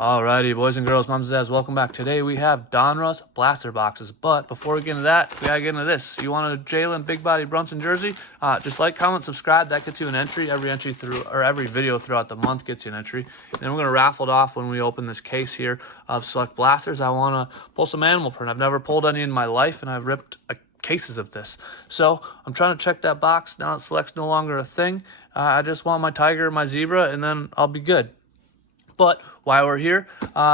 Alrighty, boys and girls, moms and dads, welcome back. Today we have Donruss Blaster Boxes, but before we get into that, we gotta get into this. You want a Jalen Big Body Brunson jersey? Just like, comment, subscribe. That gets you an entry. Every video throughout the month gets you an entry. And then we're gonna raffle it off when we open this case here of select blasters. I wanna pull some animal print. I've never pulled any in my life, and I've ripped cases of this. So I'm trying to check that box now that select's no longer a thing. I just want my tiger, my zebra, and then I'll be good. But while we're here,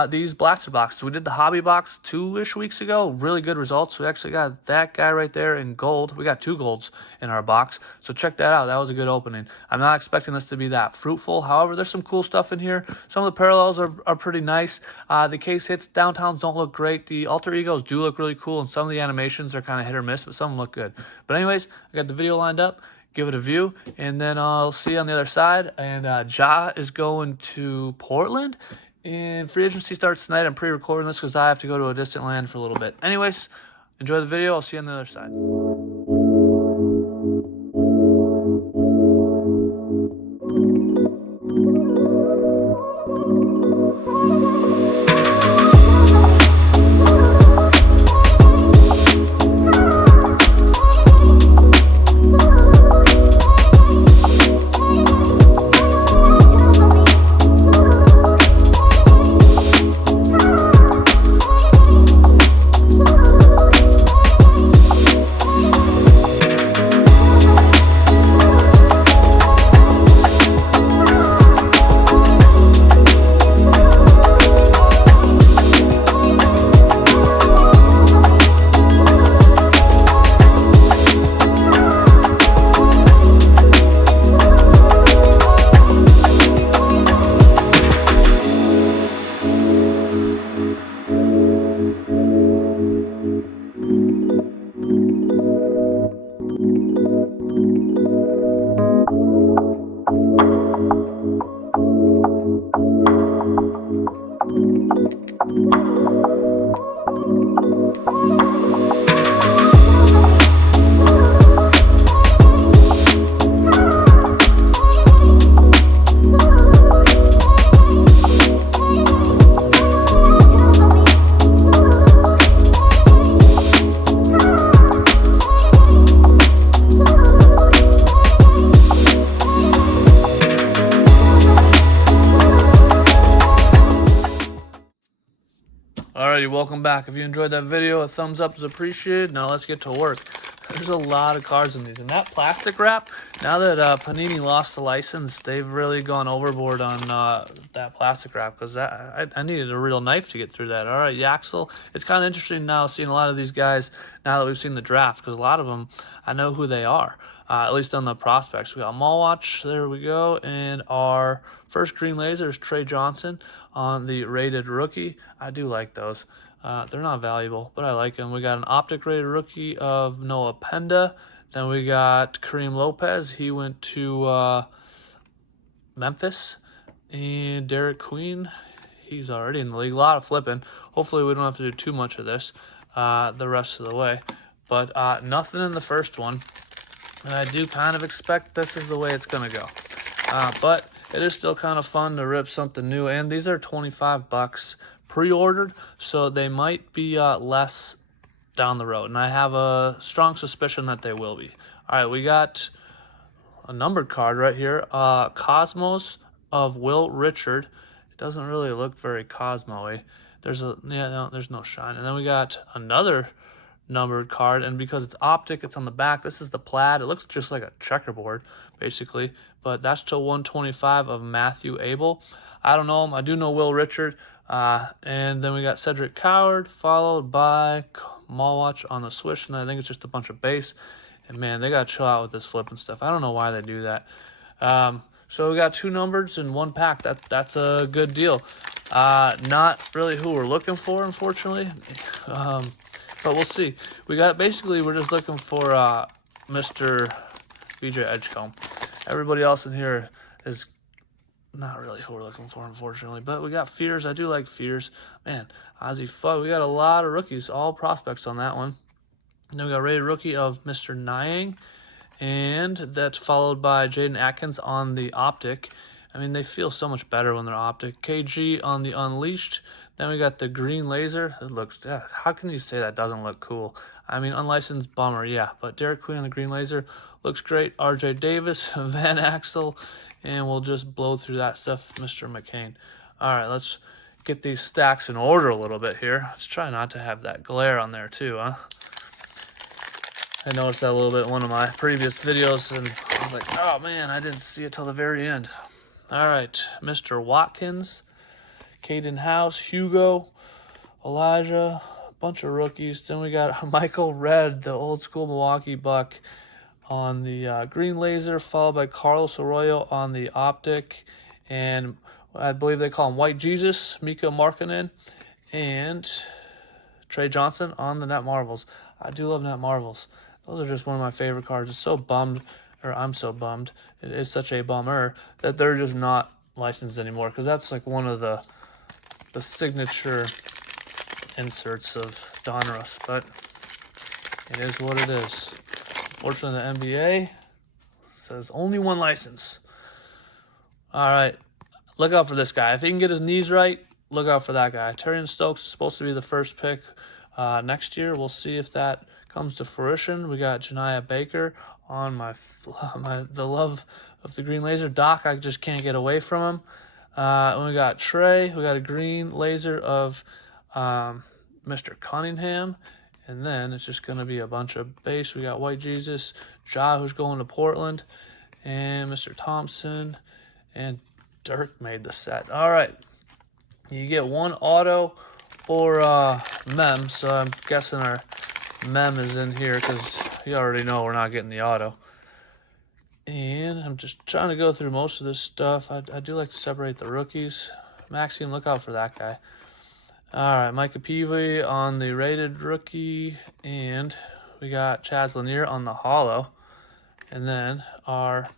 these blaster boxes, we did the hobby box 2-ish weeks ago. Really good results. We actually got that guy right there in gold. We got 2 golds in our box. So check that out. That was a good opening. I'm not expecting this to be that fruitful. However, there's some cool stuff in here. Some of the parallels are pretty nice. The case hits downtowns don't look great. The alter egos do look really cool. And some of the animations are kind of hit or miss, but some look good. But anyways, I got the video lined up. Give it a view, and then I'll see you on the other side. And Ja is going to Portland, and free agency starts tonight. I'm pre-recording this because I have to go to a distant land for a little bit. Anyways, enjoy the video. I'll see you on the other side. Alrighty, welcome back. If you enjoyed that video, a thumbs up is appreciated. Now let's get to work. There's a lot of cards in these. And that plastic wrap, now that Panini lost the license, they've really gone overboard on that plastic wrap, because I needed a real knife to get through that. All right, Yaxel. It's kind of interesting now seeing a lot of these guys now that we've seen the draft, because a lot of them, I know who they are. At least on the prospects. We got Mallwatch, there we go, and our first green laser is Trey Johnson on the rated rookie. I do like those. They're not valuable, but I like them. We got an optic rated rookie of Noah Penda. Then we got Kareem Lopez. He went to Memphis. And Derek Queen, he's already in the league. A lot of flipping. Hopefully we don't have to do too much of this the rest of the way. But nothing in the first one. And I do kind of expect this is the way it's going to go. But it is still kind of fun to rip something new. And these are 25 bucks pre-ordered, so they might be less down the road. And I have a strong suspicion that they will be. All right, we got a numbered card right here. Cosmos of Will Richard. It doesn't really look very Cosmo-y. There's no shine. And then we got another numbered card, and because it's optic, it's on the back. This is the plaid. It looks just like a checkerboard basically, but that's to 125 of Matthew Abel. I don't know him. I do know Will Richard. And then we got Cedric Coward, followed by Mallwatch on the swish, and I think it's just a bunch of base. And man, they gotta chill out with this flipping stuff. I don't know why they do that. So we got 2 numbers in 1 pack. That's a good deal. Not really who we're looking for, unfortunately. But we'll see. We're just looking for Mr. BJ Edgecombe. Everybody else in here is not really who we're looking for, unfortunately. But we got Fears. I do like Fears. Man, Ozzie Fudd. We got a lot of rookies, all prospects on that one. And then we got rated rookie of Mr. Nyang. And that's followed by Jaden Atkins on the optic. I mean, they feel so much better when they're optic. KG on the Unleashed. Then we got the green laser. It looks, yeah, how can you say that doesn't look cool? I mean, unlicensed, bummer, yeah. But Derek Queen on the green laser looks great. RJ Davis, Van Axel, and we'll just blow through that stuff, Mr. McCain. All right, let's get these stacks in order a little bit here. Let's try not to have that glare on there too, huh? I noticed that a little bit in one of my previous videos, and I was like, oh man, I didn't see it till the very end. All right, Mr. Watkins, Caden House, Hugo, Elijah, a bunch of rookies. Then we got Michael Red, the old school Milwaukee Buck, on the green laser, followed by Carlos Arroyo on the optic, and I believe they call him White Jesus, Mika Markkanen, and Trey Johnson on the Net Marvels. I do love Net Marvels. Those are just one of my favorite cards. It's so bummed, or I'm so bummed, it is such a bummer that they're just not licensed anymore, because that's like one of the signature inserts of Donruss, but it is what it is. Fortunately, the NBA says only one license. All right, look out for this guy. If he can get his knees right, look out for that guy. Terrion Stokes is supposed to be the first pick next year. We'll see if that comes to fruition. We got Janiah Baker on the love of the green laser. Doc, I just can't get away from him. And we got Trey. We got a green laser of Mr. Cunningham. And then it's just going to be a bunch of base. We got White Jesus, Ja, who's going to Portland, and Mr. Thompson, and Dirk made the set. All right. You get one auto for Mem, so I'm guessing our Mem is in here because you already know we're not getting the auto. And I'm just trying to go through most of this stuff. I do like to separate the rookies. Maxine, look out for that guy. All right, Micah Peavy on the rated rookie, and we got Chaz Lanier on the holo. And then our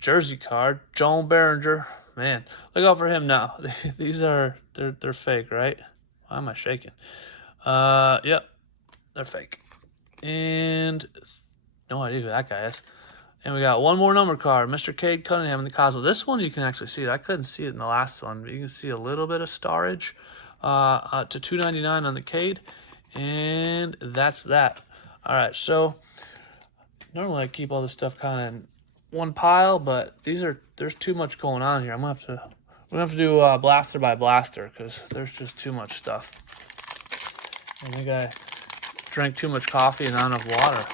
jersey card, Joan Behringer. Man, look out for him now. These are, they're fake, right? Why am I shaking? Yep, they're fake. And no idea who that guy is. And we got one more number card, Mr. Cade Cunningham in the Cosmo. This one you can actually see it. I couldn't see it in the last one, but you can see a little bit of starage to $2.99 on the Cade. And that's that. All right, so normally I keep all this stuff kind of in one pile, but there's too much going on here. We're gonna have to do blaster by blaster because there's just too much stuff. I think I drank too much coffee and not enough water.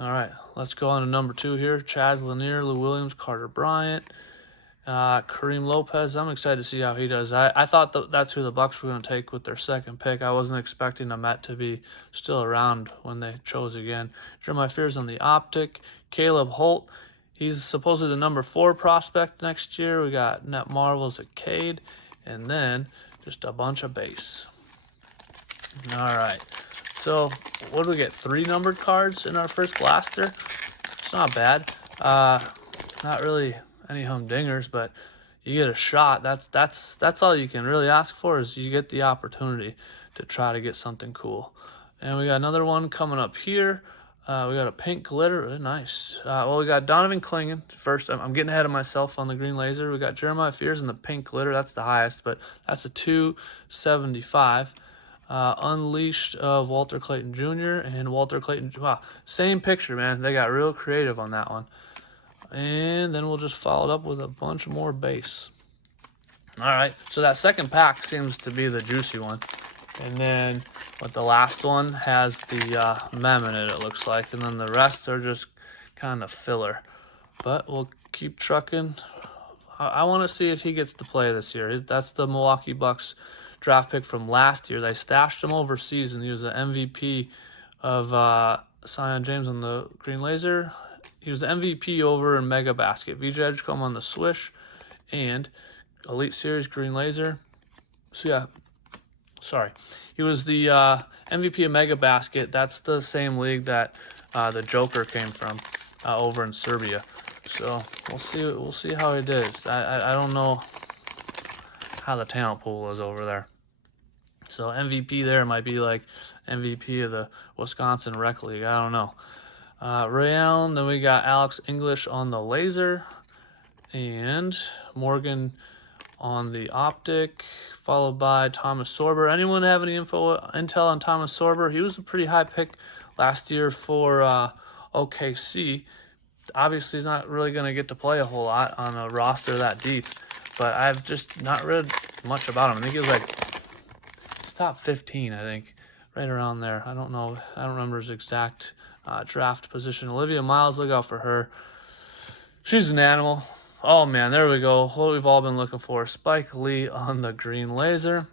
All right, let's go on to number 2 here. Chaz Lanier, Lou Williams, Carter Bryant, Kareem Lopez. I'm excited to see how he does. I thought that's who the Bucks were going to take with their second pick. I wasn't expecting the Met to be still around when they chose again. Jeremiah Fears on the optic. Caleb Holt, he's supposedly the number 4 prospect next year. We got Net Marvels at Cade, and then just a bunch of base. All right. So, what do we get? 3 numbered cards in our first blaster? It's not bad. Not really any humdingers, but you get a shot. That's all you can really ask for, is you get the opportunity to try to get something cool. And we got another one coming up here. We got a pink glitter. Really nice. Well, we got Donovan Clingan. First, I'm getting ahead of myself on the green laser. We got Jeremiah Fears in the pink glitter. That's the highest, but that's a 275. Unleashed of Walter Clayton Jr. and Walter Clayton. Wow, same picture, man. They got real creative on that one. And then we'll just follow it up with a bunch more base. All right, so that second pack seems to be the juicy one. And then what the last one has the mem in it, it looks like. And then the rest are just kind of filler. But we'll keep trucking. I want to see if he gets to play this year. That's the Milwaukee Bucks draft pick from last year. They stashed him overseas, and he was the MVP of Sion James on the green laser. He was the MVP over in Mega Basket. VJ Edgecombe on the swish, and Elite Series green laser. So yeah, sorry. He was the MVP of Mega Basket. That's the same league that the Joker came from over in Serbia. So we'll see how he does. I don't know how the talent pool is over there. So MVP there might be like MVP of the Wisconsin Rec League. I don't know. Ray Allen, then we got Alex English on the laser. And Morgan on the optic, followed by Thomas Sorber. Anyone have any intel on Thomas Sorber? He was a pretty high pick last year for OKC. Obviously, he's not really going to get to play a whole lot on a roster that deep, but I've just not read much about him. I think he was like top 15, I think, right around there. I don't know. I don't remember his exact draft position. Olivia Miles, look out for her. She's an animal. Oh, man, there we go. What we've all been looking for. Spike Lee on the green laser.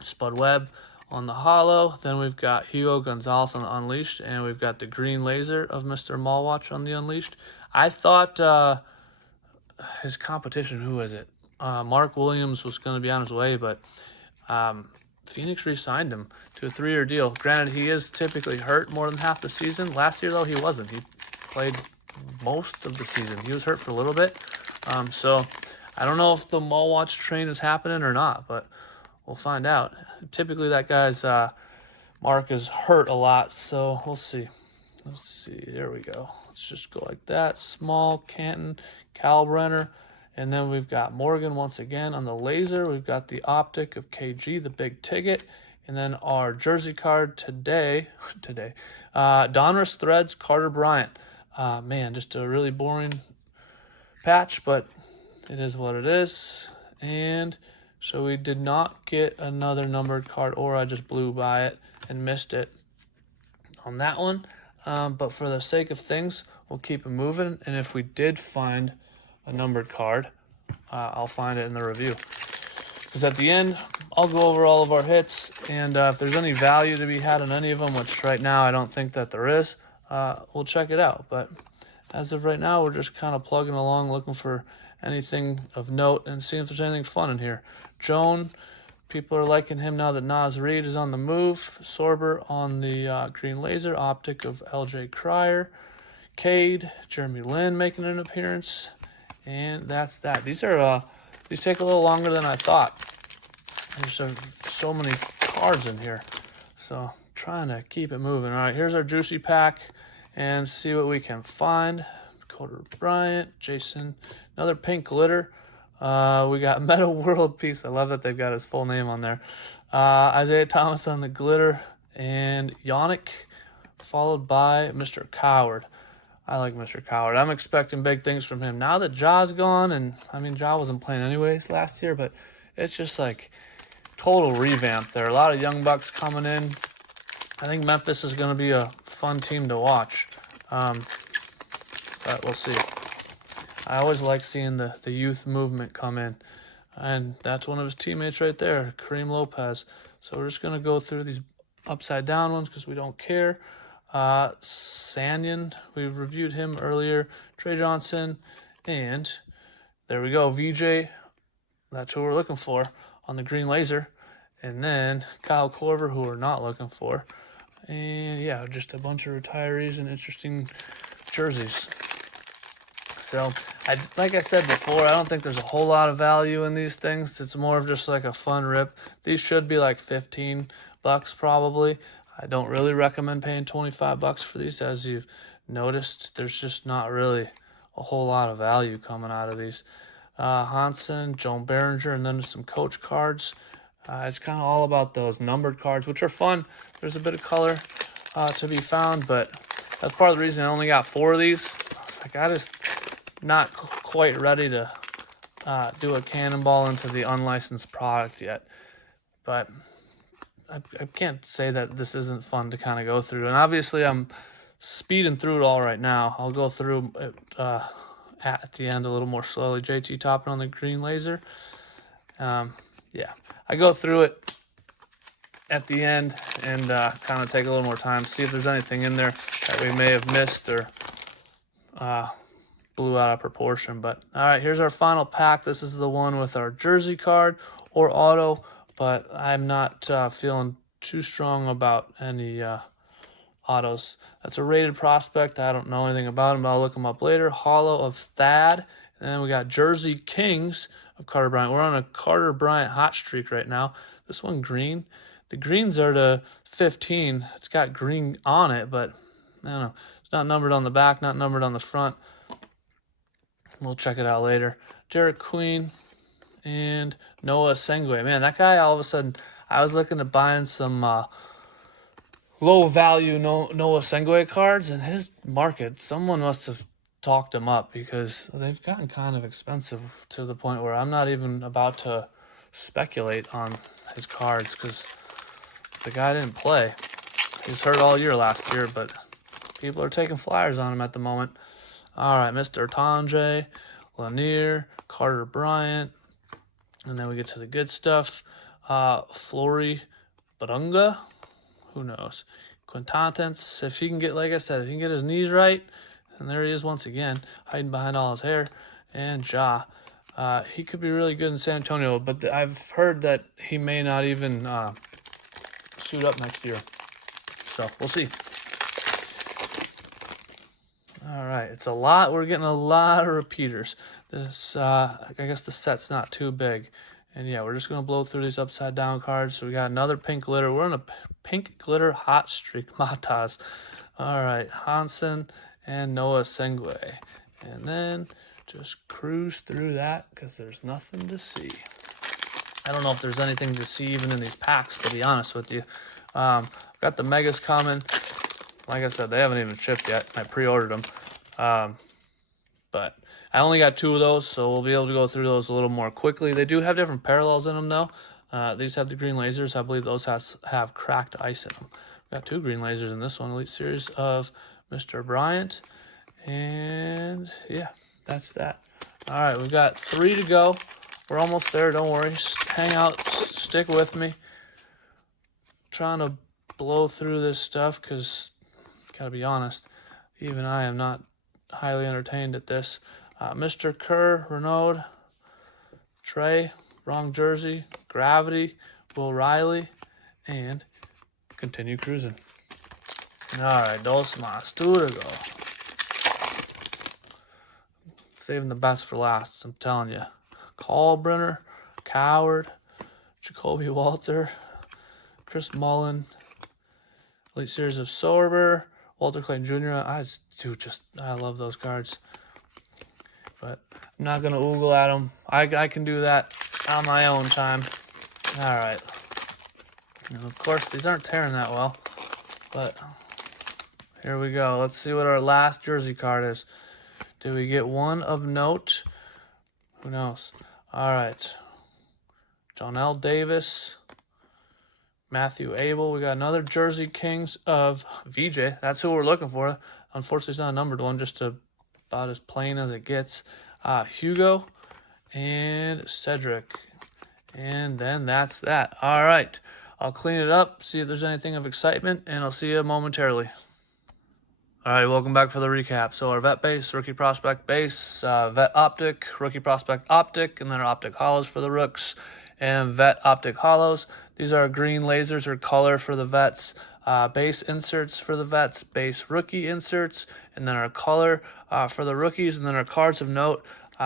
Spud Webb on the hollow. Then we've got Hugo Gonzalez on the Unleashed. And we've got the green laser of Mr. Mallwatch on the Unleashed. I thought his competition, who is it? Mark Williams was going to be on his way, but Phoenix re-signed him to a 3-year deal. Granted, he is typically hurt more than half the season. Last year, though, he wasn't. He played most of the season. He was hurt for a little bit. So I don't know if the Mallwatch train is happening or not, but we'll find out. Typically, that guy's Mark is hurt a lot, so we'll see. Let's see. There we go. Let's just go like that. Small, Canton, Kalbrenner. And then we've got Morgan once again on the laser. We've got the optic of KG, the big ticket. And then our jersey card today, Donruss Threads, Carter Bryant. Man, just a really boring patch, but it is what it is. And so we did not get another numbered card, or I just blew by it and missed it on that one. But for the sake of things, we'll keep it moving. And if we did find a numbered card, I'll find it in the review. Because at the end, I'll go over all of our hits, and if there's any value to be had on any of them, which right now I don't think that there is, we'll check it out. But as of right now, we're just kind of plugging along, looking for anything of note and seeing if there's anything fun in here. Joan, people are liking him now that Naz Reid is on the move. Sorber on the green laser, optic of LJ Cryer. Cade, Jeremy Lin making an appearance. And that's that. These take a little longer than I thought. There's so many cards in here. So trying to keep it moving. All right, here's our juicy pack and see what we can find. Carter Bryant, Jason, another pink glitter. We got Meta World Peace. I love that they've got his full name on there. Isaiah Thomas on the glitter, and Yannick, followed by Mr. Coward. I like Mr. Coward. I'm expecting big things from him. Now that Ja's gone, and I mean, Ja wasn't playing anyways last year, but it's just like total revamp there. A lot of young bucks coming in. I think Memphis is going to be a fun team to watch. But we'll see. I always like seeing the youth movement come in. And that's one of his teammates right there, Kareem Lopez. So we're just going to go through these upside down ones because we don't care. Sanyon, we reviewed him earlier. Trey Johnson, and there we go. VJ, that's who we're looking for on the green laser. And then Kyle Korver, who we're not looking for. And yeah, just a bunch of retirees and interesting jerseys. So, like I said before, I don't think there's a whole lot of value in these things. It's more of just like a fun rip. These should be like $15 probably. I don't really recommend paying $25 for these. As you've noticed, there's just not really a whole lot of value coming out of these. Hansen, Joan Behringer, and then some coach cards. It's kind of all about those numbered cards, which are fun. There's a bit of color to be found, but that's part of the reason I only got 4 of these. It's like I just not quite ready to do a cannonball into the unlicensed product yet. But I can't say that this isn't fun to kind of go through. And obviously I'm speeding through it all right now. I'll go through it at the end a little more slowly. JT Toppin on the green laser. Yeah, I go through it at the end and kind of take a little more time, see if there's anything in there that we may have missed or blew out of proportion. But all right, here's our final pack. This is the one with our jersey card or auto, but I'm not feeling too strong about any autos. That's a rated prospect. I don't know anything about him, but I'll look him up later. Hollow of Thad. And then we got Jersey Kings of Carter Bryant. We're on a Carter Bryant hot streak right now. This one green. The greens are to 15. It's got green on it, but I don't know. It's not numbered on the back, not numbered on the front. We'll check it out later. Derek Queen and Noah Sengue. Man, that guy, all of a sudden, I was looking at buying some low value Noah Sengue cards, and his market, someone must have talked him up, because they've gotten kind of expensive to the point where I'm not even about to speculate on his cards, because the guy didn't play. He's hurt all year last year, but people are taking flyers on him at the moment. All right, Mr. Tanje, Lanier, Carter Bryant, and then we get to the good stuff. Flory Barunga, who knows? Quintantance, if he can get, like I said, if he can get his knees right, and there he is once again, hiding behind all his hair. And Ja, he could be really good in San Antonio, but I've heard that he may not even suit up next year. So we'll see. All right, it's a lot. We're getting a lot of repeaters. This, I guess the set's not too big. And yeah, we're just going to blow through these upside down cards. So we got another pink glitter. We're on a pink glitter hot streak. Matas. All right, Hansen and Noah Sengue. And then just cruise through that because there's nothing to see. I don't know if there's anything to see even in these packs, to be honest with you. Got the Megas coming. Like I said, they haven't even shipped yet. I pre-ordered them. But I only got 2 of those, so we'll be able to go through those a little more quickly. They do have different parallels in them, though. These have the green lasers. I believe those have cracked ice in them. We got 2 green lasers in this one. Elite Series of Mr. Bryant. And, yeah, that's that. All right, we've got 3 to go. We're almost there. Don't worry. Hang out. Stick with me. Trying to blow through this stuff because, gotta be honest, even I am not highly entertained at this. Mr. Kerr, Renaud, Trey, wrong jersey, Gravity, Will Riley, and continue cruising. All right, dos más, 2 to go. Saving the best for last, I'm telling you. Kalbrenner, Coward, Jacoby Walter, Chris Mullen, Elite Series of Sorber, Walter Clayton Jr. I love those cards. But I'm not going to oogle at them. I can do that on my own time. All right. And of course, these aren't tearing that well. But here we go. Let's see what our last jersey card is. Did we get one of note? Who knows? All right. Jonell Davis. Matthew Abel. We got another Jersey Kings of VJ. That's who we're looking for. Unfortunately, it's not a numbered one, just about as plain as it gets. Hugo and Cedric. And then that's that. All right. I'll clean it up, see if there's anything of excitement, and I'll see you momentarily. All right, welcome back for the recap. So our vet base, rookie prospect base, vet optic, rookie prospect optic, and then our optic hollows for the rooks, and vet optic hollows. These are green lasers or color for the vets, base inserts for the vets, base rookie inserts, and then our color for the rookies, and then our cards of note,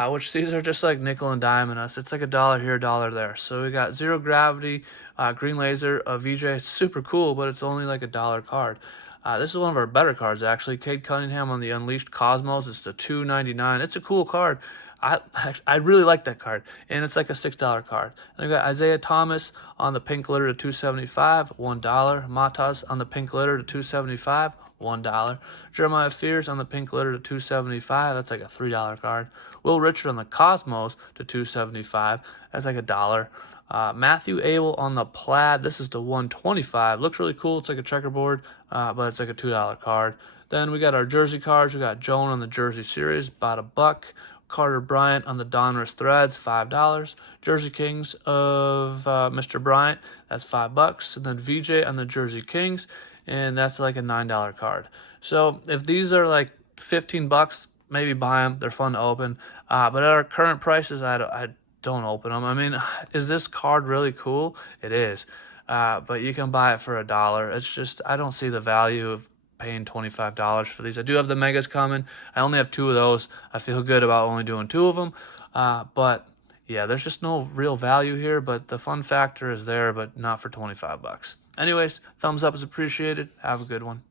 which these are just like nickel and diming us. It's like $1 here, $1 there. So we got Zero Gravity, green laser, VJ. It's super cool, but it's only like $1 card. This is one of our better cards, actually. Cade Cunningham on the Unleashed Cosmos. It's the $2.99. It's a cool card. I really like that card, and it's like a $6 card. And we got Isaiah Thomas on the pink glitter to $2.75, $1. Matas on the pink glitter to $2.75, $1. Jeremiah Fears on the pink glitter to $2.75. That's like a $3 card. Will Richard on the Cosmos to $2.75. That's like $1. Matthew Abel on the plaid. This is the $1.25. Looks really cool. It's like a checkerboard, but it's like a $2 card. Then we got our jersey cards. We got Joan on the Jersey Series, about $1. Carter Bryant on the Donruss Threads, $5. Jersey Kings of Mr. Bryant, that's $5. And then VJ on the Jersey Kings, and that's like a $9 card. So if these are like $15, maybe buy them. They're fun to open. But at our current prices, I don't open them. I mean, is this card really cool? It is. But you can buy it for $1. It's just, I don't see the value of paying $25 for these. I do have the Megas coming. I only have 2 of those. I feel good about only doing 2 of them. But yeah, there's just no real value here, but the fun factor is there, but not for $25. Anyways, thumbs up is appreciated. Have a good one.